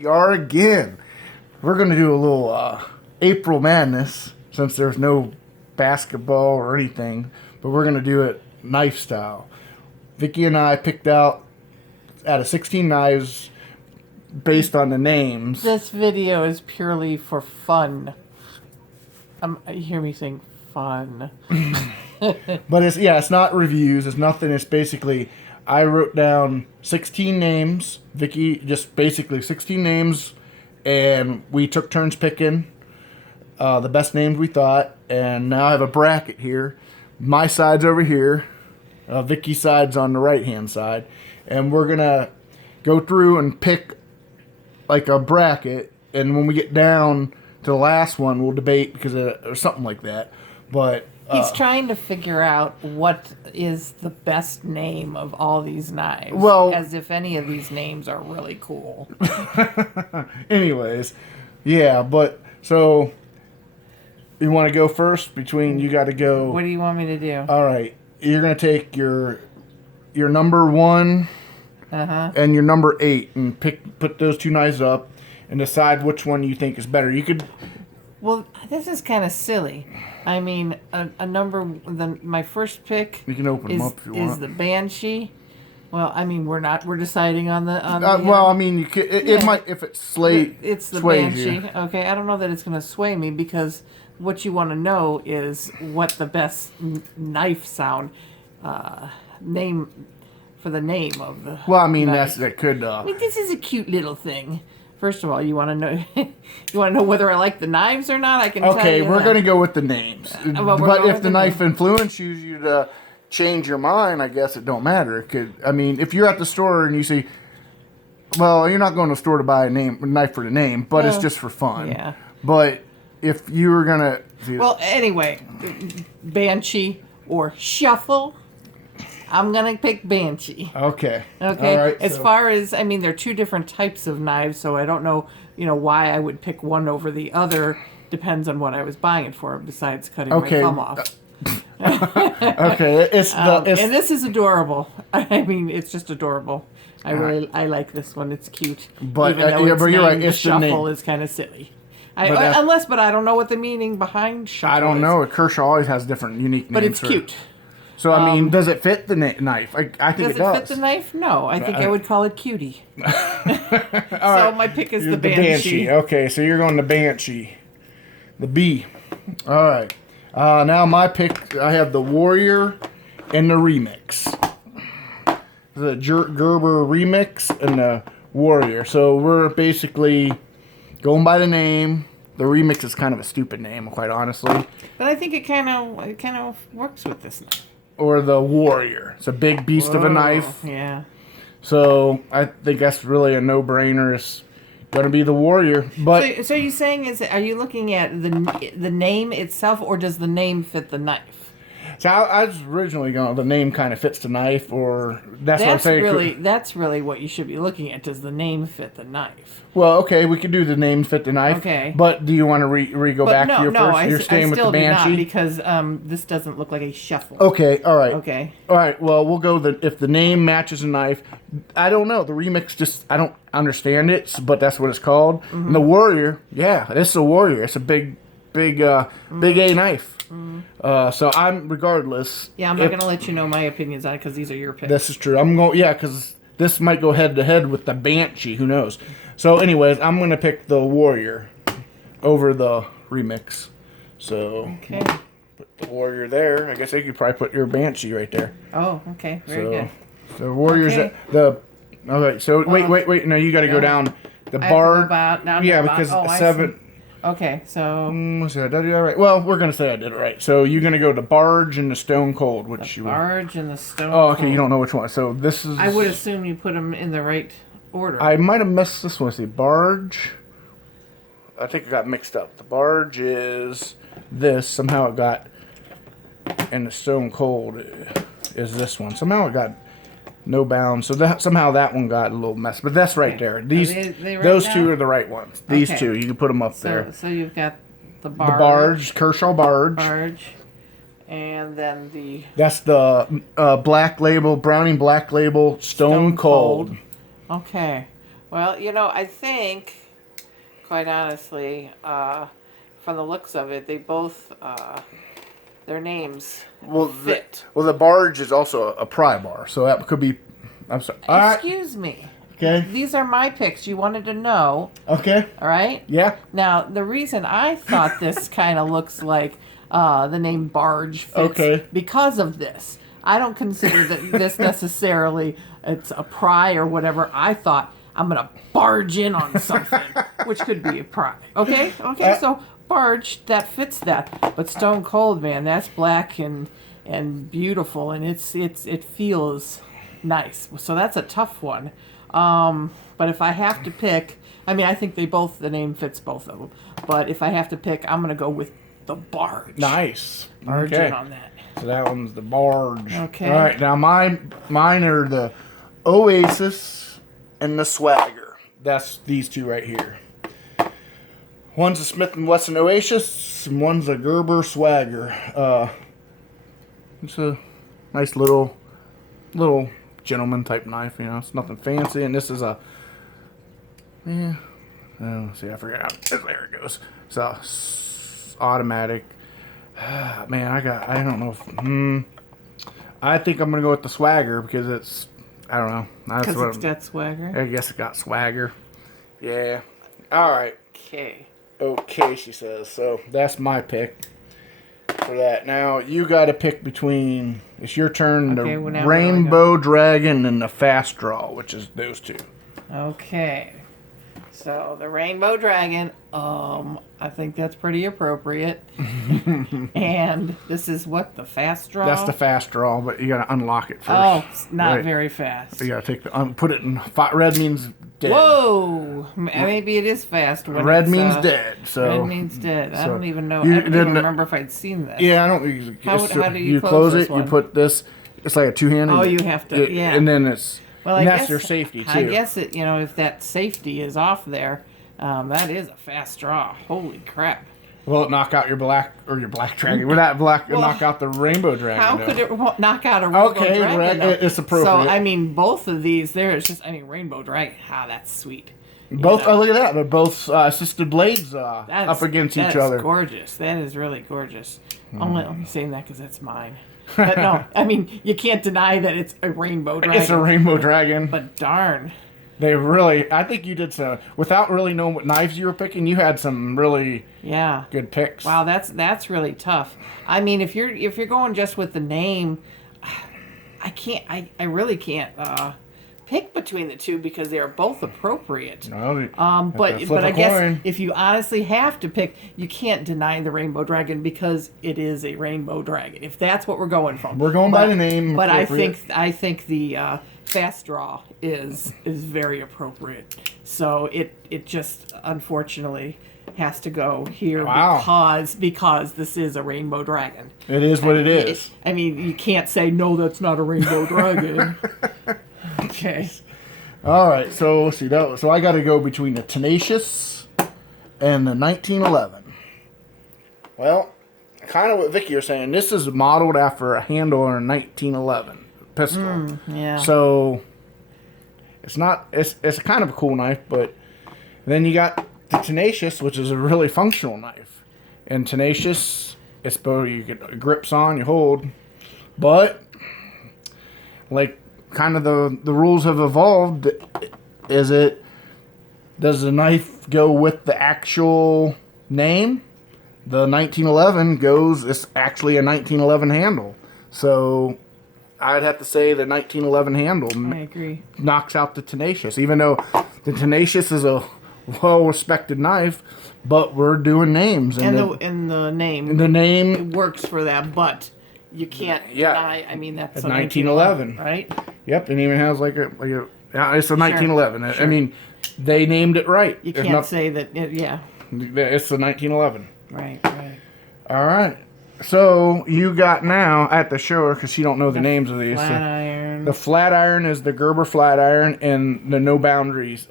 We are again. We're going to do a little April Madness since there's no basketball or anything, but we're going to do it knife style. Vicki and I picked out of 16 knives based on the names. This video is purely for fun. You hear me saying fun. But it's not reviews. It's nothing. It's basically I wrote down 16 names. Vicki just basically 16 names, and we took turns picking the best names we thought. And now I have a bracket here. My side's over here. Vicki's side's on the right hand side, and we're gonna go through and pick like a bracket. And when we get down to the last one, we'll debate or something like that. But he's trying to figure out what is the best name of all these knives. Well, as if any of these names are really cool. Anyways, yeah, but so you want to go first? You got to go. What do you want me to do? All right, you're gonna take your number 1 and your number 8 and put those two knives up and decide which one you think is better. You could. Well, this is kind of silly. I mean, my first pick. You can open them up if you want. Is the Banshee. Well, I mean, we're deciding on the. Well, I mean, you could. It might if it's It's the Banshee. You. Okay, I don't know that it's going to sway me because what you want to know is what the best knife sound name for the name of the. Well, I mean, knife. that could. I mean, this is a cute little thing. First of all, you want to know you want to know whether I like the knives or not. I can tell you. Okay, we're going to go with the names. But if the knife influences you to change your mind, I guess it don't matter. I mean, if you're at the store and you see, well, you're not going to the store to buy a knife for the name, but it's just for fun. Yeah. But if you were going to... Well, anyway, Banshee or Shuffle. I'm going to pick Banshee. Okay. Okay. All right, as far as, I mean, they're two different types of knives, so I don't know, why I would pick one over the other. Depends on what I was buying it for, besides cutting my thumb off. Okay. And this is adorable. I mean, it's just adorable. I like this one. It's cute. But, even though but you're right. The It's Shuffle the name. is kind of silly. But I don't know what the meaning behind Shuffle I don't is. know. Kershaw always has different, unique names. But it's cute. So, I mean, does it fit the knife? I think it does. Does it fit the knife? No. I think I would call it Cutie. So my pick is the Banshee. Okay, so you're going to Banshee. The B. All right. Now my pick, I have the Warrior and the Remix. The Gerber Remix and the Warrior. So we're basically going by the name. The Remix is kind of a stupid name, quite honestly. But I think it kind of works with this knife. Or the Warrior. It's a big beast of a knife. Yeah. So I think that's really a no-brainer. It's going to be the Warrior. But so you're saying are you looking at the name itself, or does the name fit the knife? so I was originally going. The name kind of fits the knife, or that's what I'm saying. That's really what you should be looking at. Does the name fit the knife? Well, okay, we could do the name fit the knife. Okay. But do you want to go back to your first? You're staying with the Banshee? Do not because this doesn't look like a Shuffle. Okay, all right. Okay. All right, well, we'll go if the name matches a knife. I don't know. The Remix I don't understand it, but that's what it's called. Mm-hmm. And the Warrior, yeah, it's a Warrior. It's a big A knife. Mm-hmm. So I'm, regardless. Yeah, I'm not going to let you know my opinions on it because these are your picks. This is true. because this might go head to head with the Banshee. Who knows? So, anyways, I'm going to pick the Warrior over the Remix. So, okay. Put the Warrior there. I guess I could probably put your Banshee right there. Oh, okay. Very good. So, Warrior's okay. So, wait. No, you got to go down the Barge. Because 7. Okay, so... Did I do that right? Well, we're going to say I did it right. So, you're going to go to Barge and the Stone Cold. Barge and the Stone Cold. Oh, okay, Cold. you don't know which one. So, this is... I would assume you put them in the right order. I might have messed this one. See, Barge... I think it got mixed up. The Barge is this. Somehow it got... And the Stone Cold is this one. Somehow it got... No bounds. So somehow that one got a little messed. But that's right there. Those two are the right ones. These two. You can put them up there. So you've got the Barge. The Barge. Kershaw Barge. Barge. And then the... That's the Black Label, Browning Black Label Stone Cold. Okay. Well, I think, quite honestly, from the looks of it, they both, their names fit. The barge is also a pry bar, so that could be. I'm sorry. All right. Excuse me. Okay. These are my picks. You wanted to know. Okay. All right? Yeah. Now, the reason I thought this kind of looks like the name Barge fits because of this. I don't consider that this necessarily it's a pry or whatever. I thought I'm going to barge in on something, which could be a pry. Okay? So barge, that fits that. But Stone Cold, man, that's black and beautiful, and it feels nice. So that's a tough one. But if I have to pick, I mean, I think the name fits both of them. But if I have to pick, I'm going to go with the barge. Nice. Barge in on that. So that one's the barge. Okay. All right, now mine are the Oasis and the Swagger. That's these two right here. One's a Smith & Wesson Oasis, and one's a Gerber Swagger. It's a nice little gentleman type knife, it's nothing fancy, and this is a see, I forgot. There it goes. It's automatic. Man, I don't know if I think I'm gonna go with the Swagger because it's, I don't know, because it's got swagger. I guess it got swagger. Yeah. All right. Okay, she says. So that's my pick for that. Now you got to pick between. It's your turn. The Rainbow Dragon and the Fast Draw, which is those two. Okay. So the Rainbow Dragon, I think that's pretty appropriate. And this is what, the Fast Draw? That's the Fast Draw, but you got to unlock it first. Oh, it's not very fast. You got to take put it in. Red means dead. Whoa! Maybe it is fast. When red means dead. So red means dead. I don't even know. I don't even remember if I'd seen this. Yeah, I don't. How do you close it? One? You put this. It's like a two-handed. Oh, you have to. Yeah. And then it's. Well, and that's your safety too. I guess it. If that safety is off there, that is a fast draw. Holy crap! Will it knock out your black dragon? Will that knock out the Rainbow Dragon? How could it knock out a Rainbow Dragon? Okay, it's appropriate. So I mean, both of these. Rainbow Dragon. That's sweet. Both. Oh, look at that! They're both assisted blades up against each other. That's gorgeous. That is really gorgeous. I'm saying that because that's mine. But no, I mean, you can't deny that it's a Rainbow Dragon. It's a Rainbow Dragon. But darn. I think you did some, without really knowing what knives you were picking, you had some really good picks. Wow, that's really tough. I mean, if you're going just with the name, I really can't pick between the two because they are both appropriate. No, but I guess if you honestly have to pick, you can't deny the Rainbow Dragon because it is a Rainbow Dragon. If that's what we're going from, we're going by the name. But I think the Fast Draw is very appropriate. So it just unfortunately has to go here because this is a Rainbow Dragon. It is what it is. I mean, you can't say no, that's not a Rainbow Dragon. Okay. All right. So let's see. So I got to go between the Tenacious and the 1911. Well, kind of what Vicki was saying. This is modeled after a handle on a 1911 pistol. Yeah. So it's not. It's kind of a cool knife, but then you got the Tenacious, which is a really functional knife. And Tenacious, it's both you get grips on, you hold, but like. Kind of the rules have evolved. Does the knife go with the actual name? The 1911 it's actually a 1911 handle. So I'd have to say the 1911 handle I agree. Knocks out the Tenacious, even though the Tenacious is a well-respected knife, but we're doing names. And the name. The name. It works for that, but you can't deny. I mean, that's a 1911, right? Yep, and even has like a it's a 1911. Sure. I mean, they named it right. You can't say that. It's the 1911. Right. All right. So you got now at the show because you don't know the names of these. Flat iron. The flat iron is the Gerber flat iron, and the No Boundaries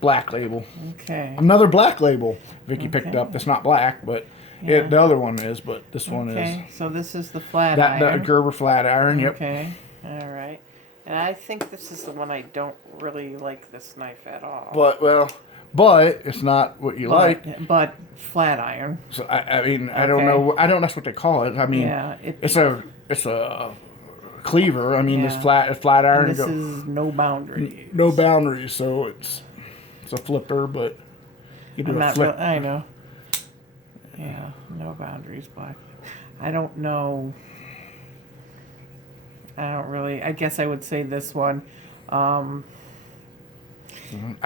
black label. Okay. Another black label Vicki picked up. That's not black, but. Yeah. The other one is, but this one is. Okay, so this is the flat iron. That Gerber flat iron, yep. Okay, all right. And I think this is the one I don't really like this knife at all. But it's not what you like. But flat iron. So I mean, I don't know. I don't. That's what they call it. I mean, yeah, it's a cleaver. I mean, it's flat iron. And this is no boundaries. No boundaries. So it's a flipper, but you do a flip. I know. Yeah, no boundaries, but I don't know. I don't really. I guess I would say this one. I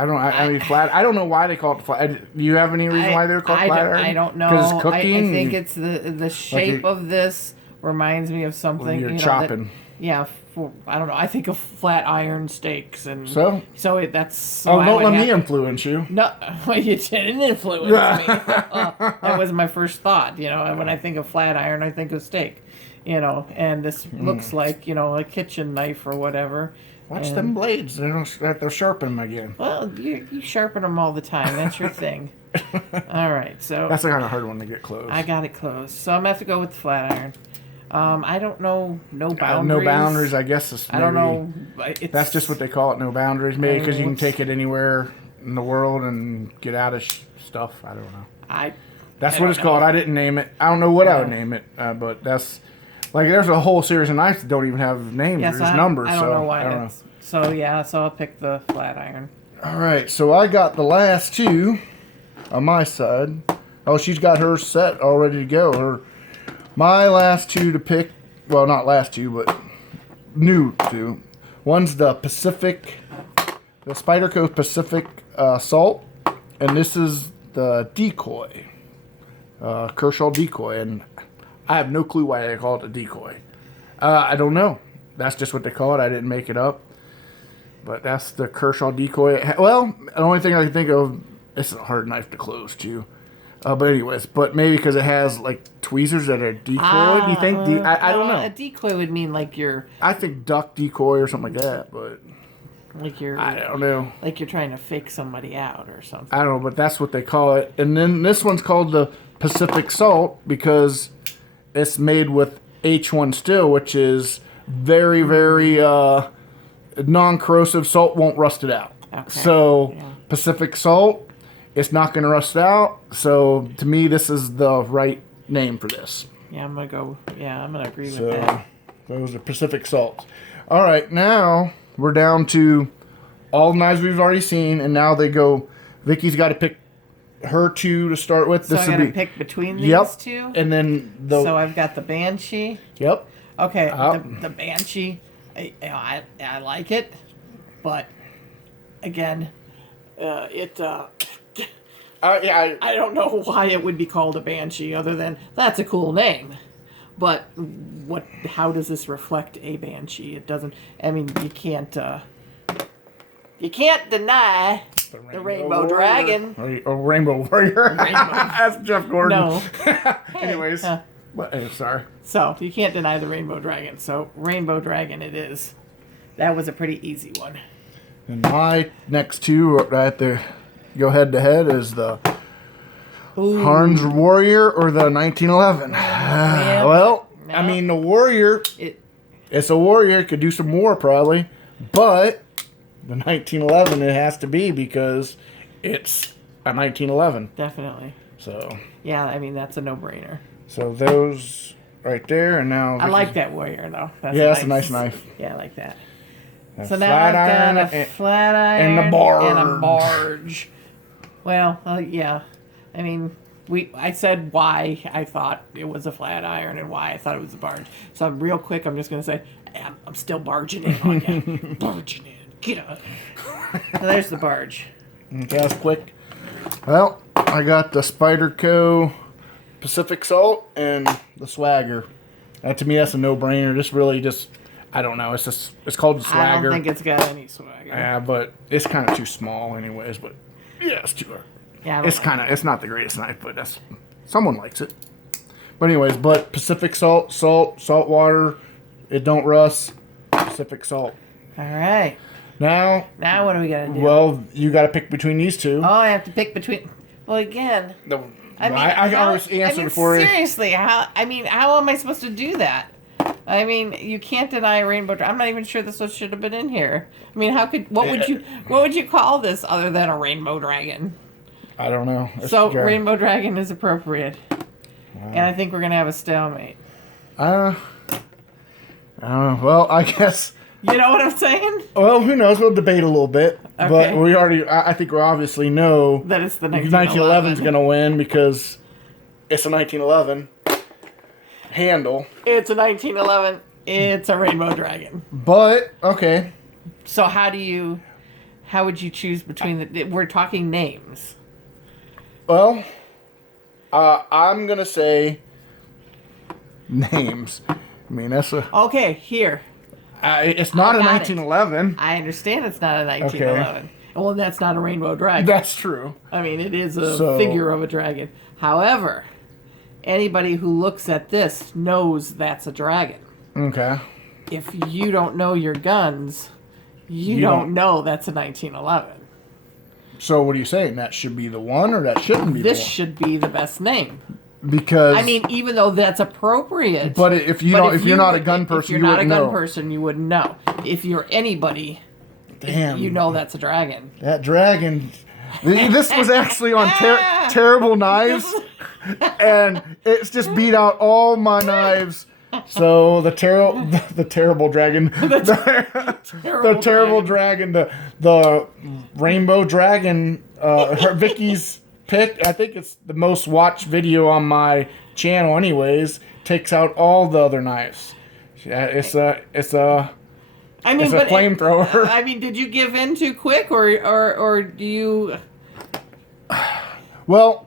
don't. I mean, flat. I don't know why they call it flat. Do you have any reason why they're called flat iron? I don't know. Because it's cooking. I think it's the shape of this reminds me of something. You're chopping. I don't know. I think of flat iron steaks, and that's. So don't let me influence you. No, you didn't influence me. That was my first thought. When I think of flat iron, I think of steak. And this looks like a kitchen knife or whatever. Watch them blades. They'll sharpen them again. Well, you sharpen them all the time. That's your thing. All right, so that's a kind of hard one to get closed. I got it closed, so I'm gonna have to go with the flat iron. I don't know. No boundaries. No boundaries. I guess I don't know. That's just what they call it. No boundaries. Maybe because you can take it anywhere in the world and get out of stuff. I don't know. That's what it's called. I didn't name it. I don't know what I would name it, but that's. Like, there's a whole series of knives that don't even have names. There's numbers. I don't know why. So I'll pick the flat iron. All right, so I got the last two on my side. Oh, she's got her set all ready to go. My last two to pick, well, not last two, but new two. One's the Spyderco Pacific Salt, and this is the Decoy, Kershaw Decoy, and I have no clue why they call it a decoy. I don't know. That's just what they call it. I didn't make it up. But that's the Kershaw Decoy. Well, the only thing I can think of, it's a hard knife to close too. But anyways, maybe because it has like tweezers that are decoy. Do you think? I don't know. A decoy would mean like I think duck decoy or something like that, but I don't know. Like you're trying to fake somebody out or something. I don't know, but that's what they call it. And then this one's called the Pacific Salt because it's made with H1 steel, which is very, very non-corrosive. Salt won't rust it out. Okay. So Pacific Salt, it's not going to rust out. So to me, this is the right name for this. Yeah, I'm going to agree with that. Those are Pacific Salts. All right, now we're down to all the knives we've already seen, and now they go, Vicky's got to pick her two to start with. So I gotta pick between these two? And then So I've got the Banshee. Yep. Okay, the Banshee, I like it, but again, I don't know why it would be called a Banshee other than that's a cool name. But how does this reflect a Banshee? It doesn't. I mean, you can't deny the Rainbow Dragon. Or Rainbow Warrior. That's Jeff Gordon. No. Anyways. Sorry. So, you can't deny the Rainbow Dragon. So, Rainbow Dragon it is. That was a pretty easy one. And my next two right there, go head to head, is the Harn's Warrior or the 1911. I mean, the Warrior, it's a Warrior. It could do some more probably. But the 1911 it has to be because it's a 1911. Definitely. So. Yeah, I mean, that's a no-brainer. So those right there, and now... I like that Warrior, though. That's a nice knife. Yeah, I like that. So now I've got a flat iron and a barge. And a barge. Well, yeah. I mean, I said why I thought it was a flat iron and why I thought it was a barge. So real quick, I'm just going to say, I'm still barging in on you. Barging in. Get up. So there's the barge. Okay, that's quick. Well, I got the Spyderco Pacific Salt and the Swagger. To me, that's a no-brainer. This really just, I don't know. It's called the Swagger. I don't think it's got any swagger. Yeah, but it's kind of too small, anyways. But yeah, it's too hard. Yeah, it's not the greatest knife, but someone likes it. But anyways, Pacific Salt, salt water, it don't rust. Pacific Salt. All right. Now what are we gonna do? Well, you got to pick between these two. Oh, I have to pick between. Well, again. I always answered for you. Seriously, how am I supposed to do that? I mean, you can't deny a rainbow dragon. I'm not even sure this one should have been in here. I mean, what would you call this other than a rainbow dragon? I don't know. So rainbow dragon is appropriate. Wow. And I think we're going to have a stalemate. I don't know. Well, I guess... You know what I'm saying? Well, who knows? We'll debate a little bit. Okay. But I think we obviously know... that it's the 1911 is going to win because it's a 1911 handle. It's a 1911. It's a rainbow dragon. But, okay. So how would you choose between we're talking names. Well, I'm going to say names. I mean, that's a... Okay, here. It's not a 1911. I understand it's not a 1911. Okay. Well, that's not a rainbow dragon. That's true. I mean, it is a figure of a dragon. However, anybody who looks at this knows that's a dragon. Okay. If you don't know your guns, you don't know that's a 1911. So what are you saying? That should be the one, or that shouldn't be the one? This should be the best name. Because I mean, even though that's appropriate. But if you're not a gun person, you wouldn't know. If you're not a gun person, you wouldn't know. If you're anybody, you know that's a dragon. That dragon. This was actually on Terrible Knives, and it's just beat out all my knives. So the terrible dragon, the terrible dragon, the rainbow dragon, Vicky's pick. I think it's the most watched video on my channel, anyways. Takes out all the other knives. Yeah, it's a flamethrower. I mean, did you give in too quick, or do you? Well.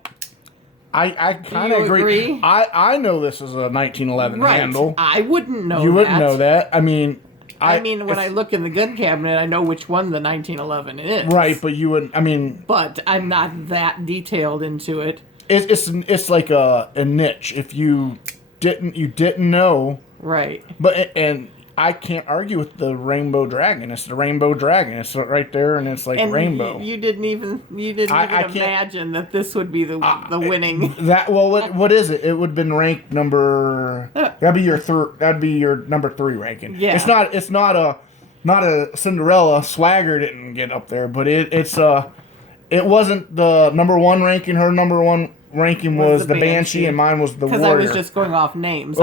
I kind of agree. I know this is a 1911 handle. I wouldn't know that. You wouldn't know that. I mean, when I look in the gun cabinet, I know which one the 1911 is. Right, but you wouldn't. I mean, but I'm not that detailed into it. It's like a niche. If you didn't know. Right. But and I can't argue with the rainbow dragon. It's the rainbow dragon. It's right there, and it's like rainbow. You didn't even imagine that this would be the winning. What is it? It would have been ranked number. That'd be your number 3 ranking. Yeah. It's not a Cinderella. Swagger didn't get up there, but it wasn't the number 1 ranking. Her number 1 ranking was the Banshee, and mine was the Warrior. Because I was just going off names.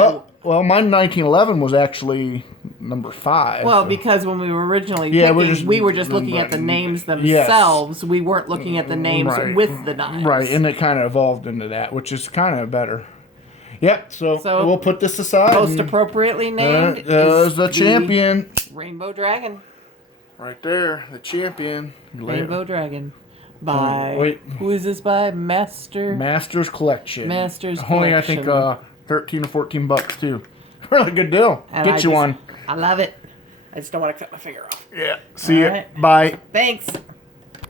Well, mine 1911 was actually number 5. Well, because when we were originally picking, we were just looking at the names themselves. Yes. We weren't looking at the names with the knives. Right, and it kind of evolved into that, which is kind of better. Yep, so we'll put this aside. Most appropriately named is the champion. Rainbow Dragon. Right there, the champion. Rainbow Dragon. Who is this by? Masters Collection. Masters Only, I think, $13 or $14 too. Really good deal. Get you one. I love it. I just don't want to cut my finger off. Yeah. See ya. Bye. Thanks.